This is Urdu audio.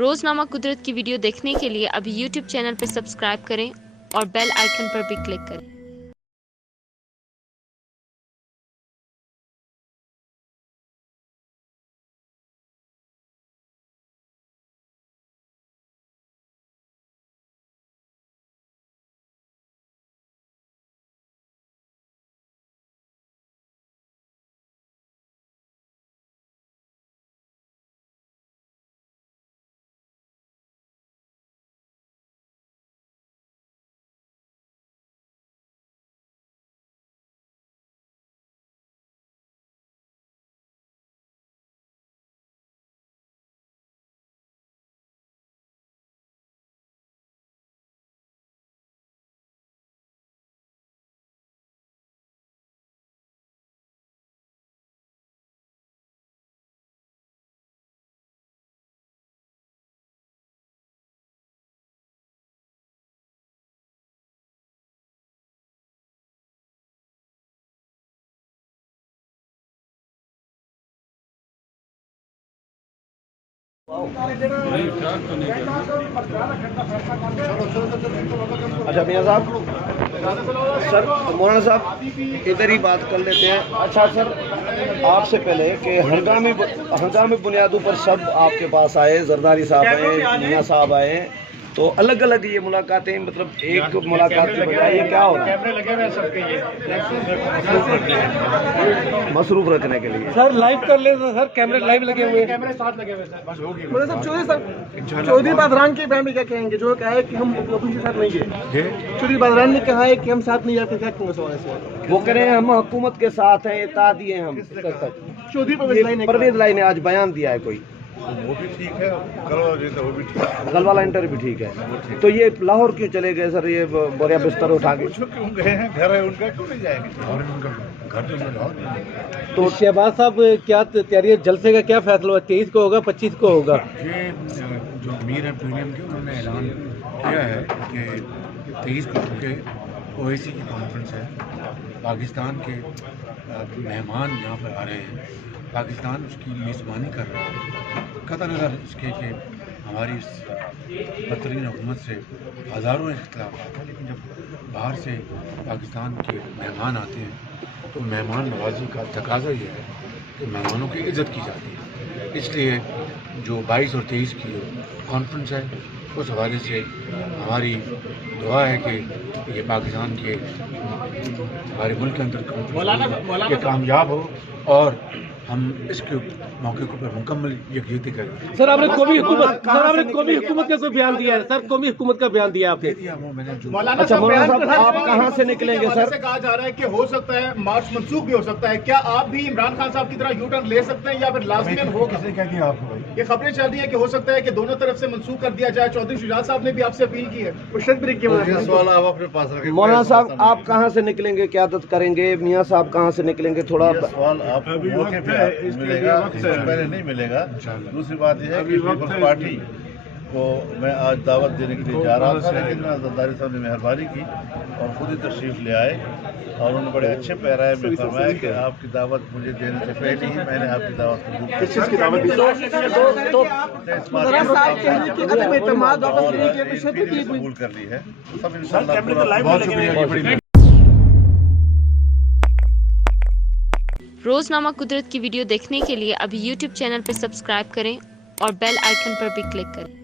روزنامہ قدرت کی ویڈیو دیکھنے کے لیے ابھی یوٹیوب چینل پر سبسکرائب کریں اور بیل آئیکن پر بھی کلک کریں۔ اچھا میاں صاحب، سر مولانا صاحب ادھر ہی بات کر لیتے ہیں۔ اچھا سر، آپ سے پہلے کہ ہنگامی بنیادوں پر سب آپ کے پاس آئے، زرداری صاحب آئے، میاں صاحب آئے، تو الگ الگ یہ ملاقاتیں، مطلب ایک ملاقات کے بجائے یہ کیا ہو رہا ہے؟ مصروف رکھنے کے لیے سر لائیو کر لیں سر، کیمرے لائیو لگے ہوئے ہیں، کیمرے ساتھ لگے ہوئے ہیں۔ چودھری بادران کی فیملی کیا کہیں گے جو کہا ہے کہ ہم اپنے ساتھ نہیں گئے؟ چودھری بادران نے کہا ہے کہ ہم ساتھ نہیں جاتے، کیا کہیں گے سوال سے؟ وہ کہہ رہے ہیں ہم حکومت کے ساتھ ہیں، اطاعتی ہیں ہم۔ چودھری پرویز لائی نے آج بیان دیا ہے کوئی، وہ بھی ٹھیک ہے، وہ بھی ٹھیک ہے، گل والا انٹر بھی ٹھیک ہے، تو یہ لاہور کیوں چلے گئے سر؟ یہ بوریا بستر اٹھا کے کیوں گئے ہیں؟ گھر ہے ان کا، کیوں نہیں جائیں گے؟ گھر تو لاہور۔ تو شہباز صاحب کیا تیاری ہے؟ جلسے کا کیا فیصلہ ہوا؟ 23 کو ہوگا، 25 کو ہوگا؟ یہ جو امیر ہیں پریمیم کے، انہوں نے اعلان کیا ہے کہ 23 کو کے OIC کی کانفرنس ہے، پاکستان کے مہمان یہاں پر آ رہے ہیں، پاکستان اس کی میزبانی کر رہا ہے، قطع نظر اس کے کہ ہماری اس بدترین حکومت سے ہزاروں اختلافات ہیں، لیکن جب باہر سے پاکستان کے مہمان آتے ہیں تو مہمان نوازی کا تقاضا یہ ہے کہ مہمانوں کی عزت کی جاتی ہے۔ اس لیے جو 22 اور 23 کی کانفرنس ہے، اس حوالے سے ہماری دعا ہے کہ یہ پاکستان کے ہمارے ملک کے اندر کانفرنس یہ کامیاب ہو اور ہم اس کے موقع کو پر مکمل یکجہتی کریں۔ سر آپ نے قومی حکومت کا کوئی بیان دیا ہے؟ سر قومی حکومت کا بیان دیا آپ نے؟ میں نے جو اچھا مولانا صاحب، آپ کہاں سے نکلیں گے سر؟ کہا جا رہا ہے کہ ہو سکتا ہے مارچ منسوخ بھی ہو سکتا ہے، کیا آپ بھی عمران خان صاحب کی طرح یو ٹرن لے سکتے ہیں یا پھر لازمی ہوگا؟ کسی کہہ دیا آپ کو؟ یہ خبریں چل رہی ہیں کہ ہو سکتا ہے کہ دونوں طرف سے منسوخ کر دیا جائے۔ چودھری شجاعت صاحب نے بھی آپ سے اپیل کی ہے، یہ سوال آپ اپنے پاس رکھیں۔ مولانا صاحب آپ کہاں سے نکلیں گے، قیادت کریں گے؟ میاں صاحب کہاں سے نکلیں گے؟ تھوڑا یہ سوال آپ کو موقع پہ ملے گا، اس سے پہلے نہیں ملے گا۔ دوسری بات یہ ہے کہ پیپلز پارٹی کو میں آج دعوت دینے کے لیے جا رہا تھا، لیکن زرداری صاحب نے مہربانی کی اور خود ہی تشریف لے آئے، اور انہوں نے بڑے اچھے پیرائے میں فرمایا کہ آپ کی دعوت مجھے دینے سے پہلے ہی میں نے آپ کی دعوت قبول کی۔ کس چیز کی دعوت دی؟ قبول کر لی ہے، سب انشاءاللہ پورا۔ بہت شکریہ۔ روزنامہ قدرت کی ویڈیو دیکھنے کے لیے ابھی یوٹیوب چینل پر سبسکرائب کریں اور بیل آئیکن پر بھی کلک کریں۔